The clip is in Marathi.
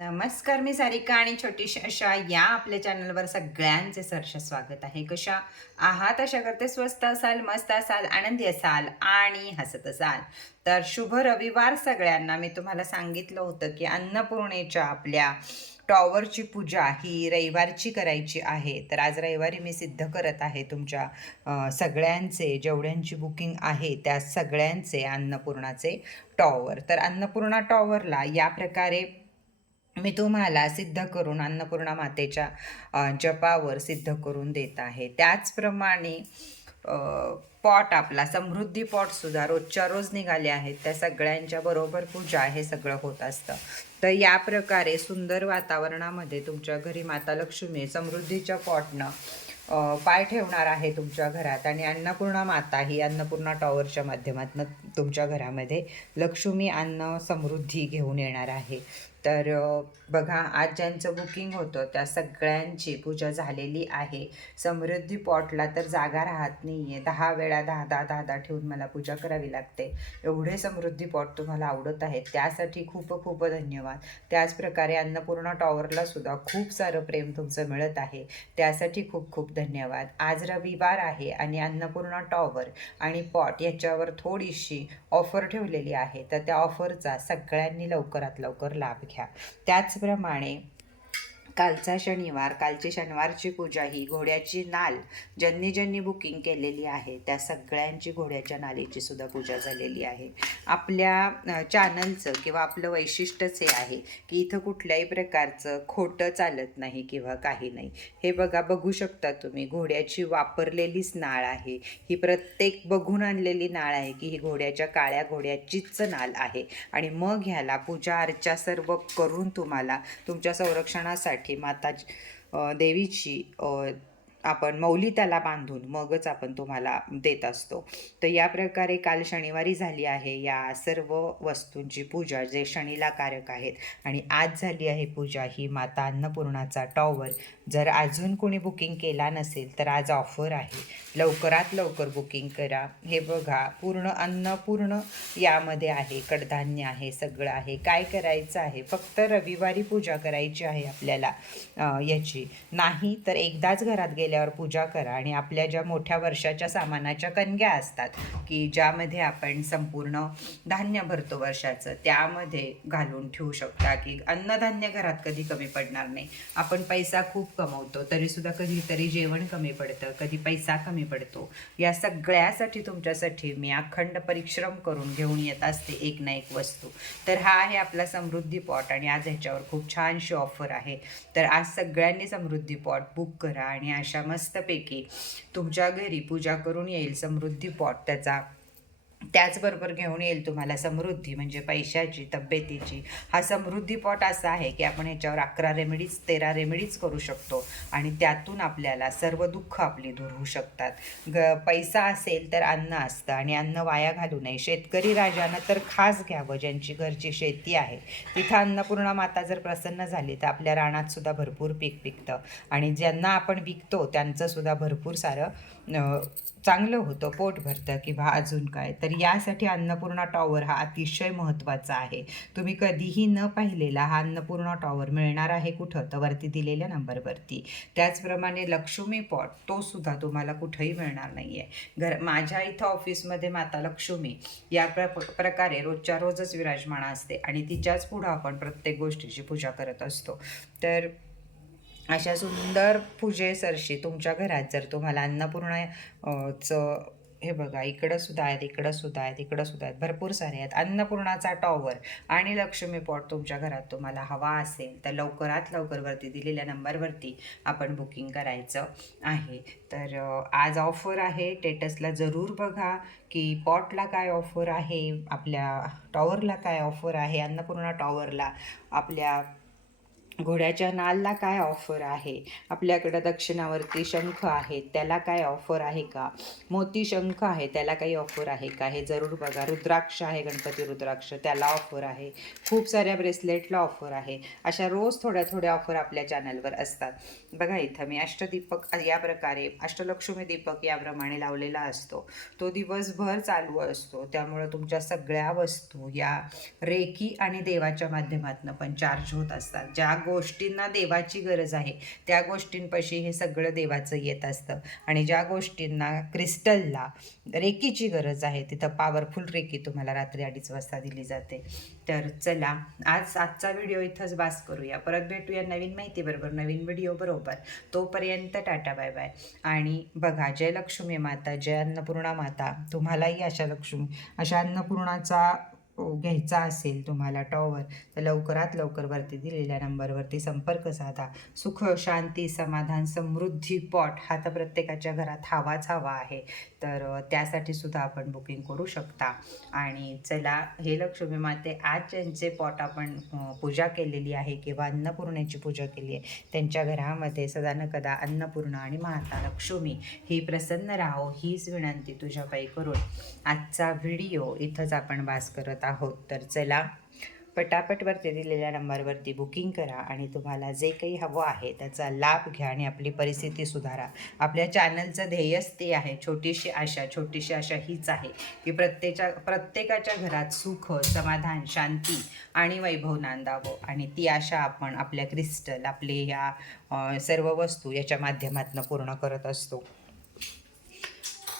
नमस्कार मी सारिका आणि छोटीशी अशा या आपल्या चॅनलवर सगळ्यांचे सरस स्वागत आहे. कशा आहात? अशा करते स्वस्त असाल मस्त असाल आनंदी असाल आणि हसत असाल. तर शुभ रविवार सगळ्यांना. मी तुम्हाला सांगितलं होतं की अन्नपूर्णेच्या आपल्या टॉवरची पूजा ही रविवारची करायची आहे. तर आज रविवारी मी सिद्ध करत आहे तुमच्या सगळ्यांचे जेवढ्यांची बुकिंग आहे त्या सगळ्यांचे अन्नपूर्णाचे टॉवर. तर अन्नपूर्णा टॉवरला या प्रकारे मी तुम्हाला सिद्ध करून अन्नपूर्णा मातेच्या जपावर सिद्ध करून देत आहे. त्याचप्रमाणे पॉट आपला समृद्धी पॉटसुद्धा रोजच्या रोज निघाले आहेत. त्या सगळ्यांच्या बरोबर पूजा हे सगळं होत असतं. तर या प्रकारे सुंदर वातावरणामध्ये तुमच्या घरी माता लक्ष्मी समृद्धीच्या पॉटनं पाय ठेवणार आहे तुमच्या घरात आणि अन्नपूर्णा माता ही अन्नपूर्णा टॉवरच्या माध्यमातून तुमच्या घरामध्ये लक्ष्मी अन्न समृद्धी घेऊन येणार आहे. तर बघा आज ज्यांचं बुकिंग होतं त्या सगळ्यांची पूजा झालेली आहे. समृद्धी पॉटला तर जागा राहत नाही आहे दहा वेळा दहा दहा दहा दहा ठेवून मला पूजा करावी लागते. एवढे समृद्धी पॉट तुम्हाला आवडत आहेत त्यासाठी खूप खूप धन्यवाद. त्याचप्रकारे अन्नपूर्णा टॉवरला सुद्धा खूप सारं प्रेम तुमचं मिळत आहे. त्यासाठी खूप खूप धन्यवाद. आज रविवार आहे आणि अन्नपूर्णा टॉवर आणि पॉट याच्यावर थोडीशी ऑफर ठेवलेली आहे. तर त्या ऑफरचा सगळ्यांनी लवकरात लवकर लाभ घ्या. त्याचप्रमाणे कालचा शनिवार कालची शनिवारची पूजा ही घोड्याची नाल ज्यांनी ज्यांनी बुकिंग केलेली आहे त्या सगळ्यांची घोड्याच्या नालीची सुद्धा पूजा झालेली आहे. आपल्या चॅनलचं किंवा आपलं वैशिष्ट्यच हे आहे की इथं कुठल्याही प्रकारचं खोटं चालत नाही किंवा काही नाही. हे बघा बघू शकता तुम्ही घोड्याची वापरलेलीच नाळ आहे. ही प्रत्येक बघून आणलेली नाळ आहे की ही घोड्याच्या काळ्या घोड्याचीच नाळ आहे. आणि मग ह्याला पूजा अर्चा सर्व करून तुम्हाला तुमच्या संरक्षणासाठी करण्यासाठी माता देवीची आपण मौली त्याला बांधून मगच आपण तुम्हाला देत असतो. तर या प्रकारे काल शनिवारी झाली आहे या सर्व वस्तूंची पूजा जे शनीला कारक आहेत. आणि आज झाली आहे पूजा ही माता अन्नपूर्णाचा टॉवर. जर अजून कोणी बुकिंग केला नसेल तर आज ऑफर आहे. लवकरात लवकर बुकिंग करा. हे बघा पूर्ण अन्न पूर्ण यामध्ये आहे. कडधान्य आहे सगळं आहे. काय करायचं आहे? फक्त रविवारी पूजा करायची आहे आपल्याला याची. नाही तर एकदाच घरात गेल्यावर पूजा करा. आणि आपल्या ज्या मोठ्या वर्षाच्या सामानाच्या कणग्या असतात की ज्यामध्ये आपण संपूर्ण धान्य भरतो वर्षाचं त्यामध्ये घालून ठेवू शकता की अन्नधान्य घरात कधी कमी पडणार नाही. आपण पैसा खूप कमवतो तरीसुद्धा कधीतरी जेवण कमी पडतं कधी पैसा कमी पडतो. या सगळ्यासाठी तुमच्यासाठी मी अखंड परिश्रम करून घेऊन येत असते एक ना एक वस्तू. तर हा आहे आपला समृद्धी पॉट आणि आज ह्याच्यावर खूप छानशी ऑफर आहे. तर आज सगळ्यांनी समृद्धी पॉट बुक करा आणि अशा मस्तपैकी तुमच्या घरी पूजा करून येईल समृद्धी पॉट त्याचा. त्याचबरोबर घेऊन येईल तुम्हाला समृद्धी म्हणजे पैशाची तब्येतीची. हा समृद्धी पॉट असा आहे की आपण ह्याच्यावर अकरा रेमेडीज तेरा रेमेडीज करू शकतो आणि त्यातून आपल्याला सर्व दुःख आपली दूर होऊ शकतात. ग पैसा असेल तर अन्न असतं आणि अन्न वाया घालू नये. शेतकरी राजानं तर खास घ्यावं ज्यांची घरची शेती आहे. तिथं अन्नपूर्णा माता जर प्रसन्न झाली तर आपल्या रानात सुद्धा भरपूर पीक पिकतं. आणि ज्यांना आपण विकतो त्यांचंसुद्धा भरपूर सारं चांगलं होतं. पोट भरतं किंवा अजून काय. तरी यासाठी अन्नपूर्णा टॉवर हा अतिशय महत्त्वाचा आहे. तुम्ही कधीही न पाहिलेला हा अन्नपूर्णा टॉवर मिळणार आहे कुठं? तर वरती दिलेल्या नंबरवरती. त्याचप्रमाणे लक्ष्मी पॉट तो सुद्धा तुम्हाला कुठंही मिळणार नाही आहे घर माझ्या इथं ऑफिसमध्ये माता लक्ष्मी या प्र प्रकारे रोजच्या रोजच विराजमान असते आणि तिच्याच पुढं आपण प्रत्येक गोष्टीची पूजा करत असतो. तर अशा सुंदर पूजेसरशी तुमच्या घरात जर तुम्हाला अन्नपूर्णा चं हे बघा इकडं सुद्धा आहेत इकडं सुद्धा आहेत इकडं सुद्धा आहेत. भरपूर सारे आहेत. अन्नपूर्णाचा टॉवर आणि लक्ष्मी पॉट तुमच्या घरात तुम्हाला हवा असेल तर लवकरात लवकर वरती दिलेल्या नंबरवरती आपण बुकिंग करायचं आहे. तर आज ऑफर आहे. टेटसला जरूर बघा की पॉटला काय ऑफर आहे आपल्या टॉवरला काय ऑफर आहे अन्नपूर्णा टॉवरला आपल्या घोड्याच्या नालला काय ऑफर आहे? आपल्याकडं दक्षिणावरती शंख आहेत त्याला काय ऑफर आहे का? मोती शंख आहे त्याला काही ऑफर आहे का? हे जरूर बघा. रुद्राक्ष आहे गणपती रुद्राक्ष त्याला ऑफर आहे. खूप साऱ्या ब्रेसलेटला ऑफर आहे. अशा रोज थोड्या थोड्या ऑफर आपल्या चॅनलवर असतात. बघा इथं मी अष्टदीपक या प्रकारे अष्टलक्ष्मी दीपक याप्रमाणे लावलेला असतो. तो दिवसभर चालू असतो. त्यामुळं तुमच्या सगळ्या वस्तू या रेकी आणि देवाच्या माध्यमातून पण चार्ज होत असतात. ज्या गोष्टींना देवाची गरज आहे. त्या गोष्टींपाशी हे सगळं देवाचं येत असतं. आणि ज्या गोष्टींना क्रिस्टलला रेकीची गरज आहे तिथं पॉवरफुल रेकी तुम्हाला रात्री अडीच वाजता दिली जाते. तर चला आज आजचा व्हिडिओ इथंच बास करूया. परत भेटूया नवीन माहितीबरोबर नवीन व्हिडिओ बरोबर. तोपर्यंत टाटा बाय बाय. आणि बघा जय लक्ष्मी माता जय अन्नपूर्णा माता. तुम्हालाही अशा लक्ष्मी अशा अन्नपूर्णाचा घ्यायचा असेल तुम्हाला टॉवर तर लवकरात लवकर वरती दिलेल्या नंबरवरती संपर्क साधा. सुख शांती समाधान समृद्धी पॉट हा तर प्रत्येकाच्या घरात हवाच हवा आहे. तर त्यासाठी सुद्धा आपण बुकिंग करू शकता. आणि चला हे लक्ष्मी माते आज ज्यांचे पॉट आपण पूजा केलेली आहे किंवा अन्नपूर्णेची पूजा केली आहे त्यांच्या घरामध्ये सदानकदा न कदा अन्नपूर्णा आणि माता लक्ष्मी ही प्रसन्न राहो हीच विनंती तुझ्याबाई करून. आजचा व्हिडिओ इथंच आपण वास करत आहोत तर चला पटापटवरती दिलेल्या नंबरवरती बुकिंग करा आणि तुम्हाला जे काही हवं आहे त्याचा लाभ घ्या आणि आपली परिस्थिती सुधारा. आपल्या चॅनलचं ध्येयच ते आहे छोटीशी आशा छोटीशी आशा हीच आहे की प्रत्येच्या प्रत्येकाच्या घरात सुख समाधान शांती आणि वैभव नांदावं. आणि ती आशा आपण आपल्या क्रिस्टल आपले या सर्व वस्तू याच्या माध्यमातून पूर्ण करत असतो.